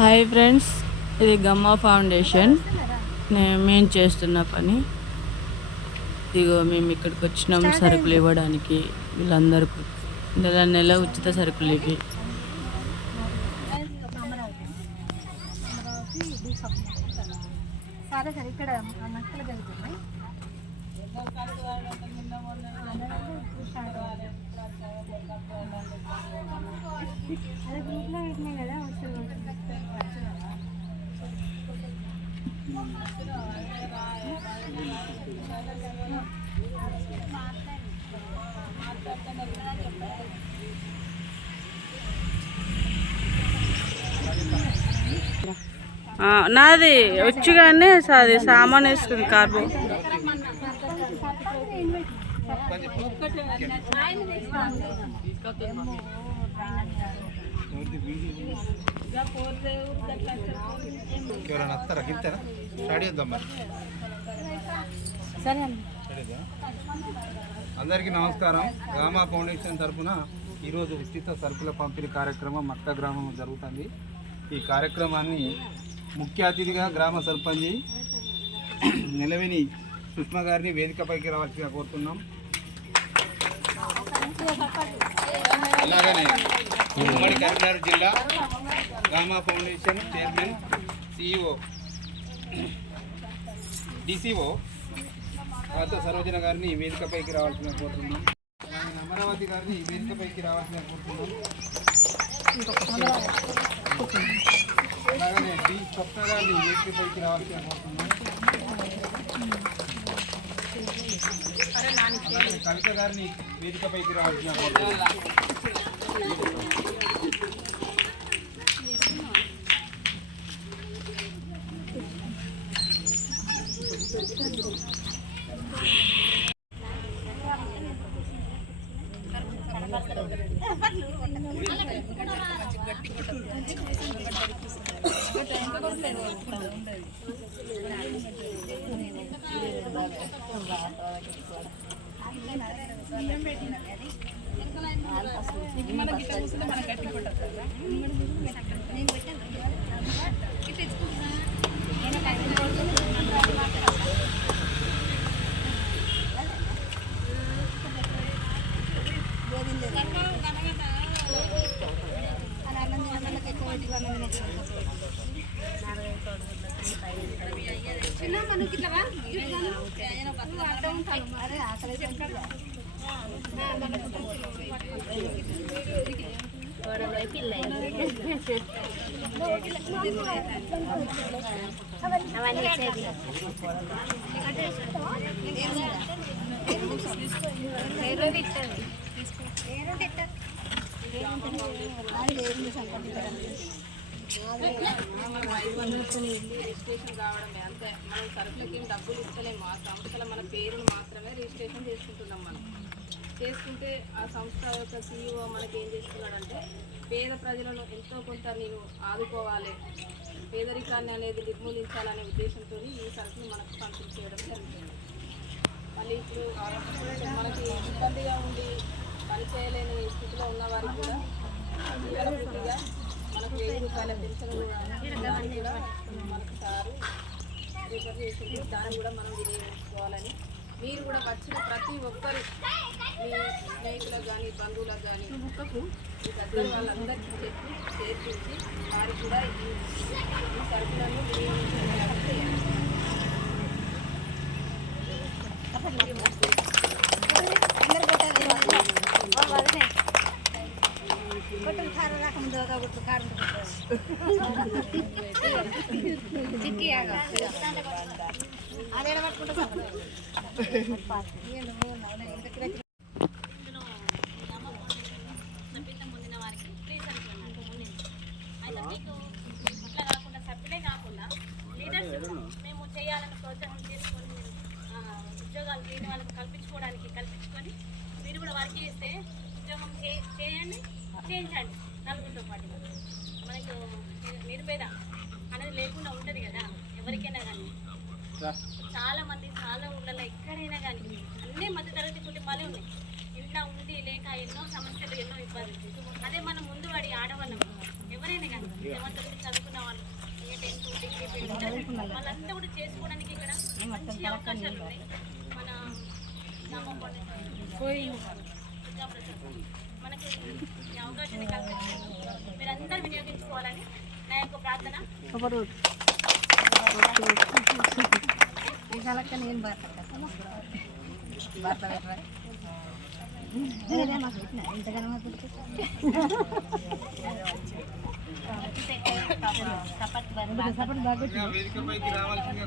Hi friends, ఇది గమ్మా foundation. మేము చేస్తున్న పని ఇదిగో. మేము ఇక్కడికి వచ్చినాం సరుకులు ఇవ్వడానికి. వీళ్ళందరికీ నెల నెల ఉచిత సరుకులు ఇవి. నాది వచ్చుగానే అది సామాన్ వేసుకుని కార్బో అందరికీ నమస్కారం. గ్రామ ఫౌండేషన్ తరఫున ఈరోజు ఉచిత సరుకుల పంపిణీ కార్యక్రమం మక్క గ్రామంలో జరుగుతుంది. ఈ కార్యక్రమాన్ని ముఖ్య అతిథిగా గ్రామ సర్పంచి నిలవేని సుష్మా గారిని వేదికపైకి రావాల్సిగా కోరుతున్నాం. అలాగనే ఉమ్మడి కరీంనగర్ జిల్లా గ్రామ ఫౌండేషన్ చైర్మన్, సిఇఓ, డిసిఓ పాత సరోజన గారిని వేదికపైకి రావాల్సిన కోరుతున్నాం. అమరావతి గారిని వేదికపైకి రావాల్సిన కోరుతున్నాం. అలాగనే డి స్వప్న గారిని వేదికపైకి రావాల్సిన కోరుతున్నాం. అలాగే కవిత గారిని వేదికపైకి రావాల్సిన కోరుతున్నాం. రిజిస్ట్రేషన్ కావడమే అంతే. మనం సరుకులకి ఏం డబ్బులు ఇస్తలేము. ఆ సంస్థలో మన పేరును మాత్రమే రిజిస్ట్రేషన్ చేసుకుంటున్నాం. మనం చేసుకుంటే ఆ సంస్థ యొక్క సిఇఓ మనకి ఏం చేస్తున్నాడంటే, పేద ప్రజలను ఎంతో కొంత నేను ఆదుకోవాలి, పేదరికాన్ని అనేది నిర్మూలించాలనే ఉద్దేశంతో ఈ సరుకుని మనకు పంపిణీ చేయడం జరుగుతుంది. మళ్ళీ ఇప్పుడు మనకి ఇబ్బందిగా ఉండి పని చేయలేని స్థితిలో ఉన్న వారికి కూడా జీవనభృతిగా మనకు 1000 రూపాయల పెన్షన్ కూడా మనకు సారు రిఫర్ చేసింది. దాన్ని కూడా మనం వినియోగించుకోవాలని, మీరు కూడా వచ్చిన ప్రతి ఒక్కరు మీ స్నేహితులకు కానీ బంధువులకు కానీ మీ దగ్గర వాళ్ళందరికీ చెప్పి చేర్పించి వారికి కూడా ఈ సరుకులను వినియోగించేలా చేయాలి. మేము చేయాలని ప్రోత్సాహం చేసుకొని ఉద్యోగాలు లేని వాళ్ళకి కల్పించుకొని మీరు కూడా వర్క్ చేస్తే ఉద్యోగం చేయండి, చేయించండి. నలుగురితో పాటుగా మనకు నిరుపేద అనేది లేకుండా ఉంటుంది కదా ఎవరికైనా కానీ. చాలా మంది చాలా ఊళ్ళలో ఎక్కడైనా కానీ అన్నీ మధ్యతరగతి కుటుంబాలే ఉన్నాయి. ఇంట్లో ఉండి లేక ఎన్నో సమస్యలు, ఎన్నో ఇబ్బందులు. అదే మనం ముందు వాడి ఆడవాళ్ళం ఎవరైనా కానీ ఏమంటారు చదువుకున్న వాళ్ళు ఏ 10th డిగ్రీ వాళ్ళంతా కూడా చేసుకోవడానికి ఇక్కడ మంచి అవకాశాలు ఉన్నాయి. మన మనకి ఈ అవకాశాన్ని కల్పించారు. మీరందరూ వినియోగించుకోవాలని నా యొక్క ప్రార్థన. వేదికపైకి రావాల్సిందిగా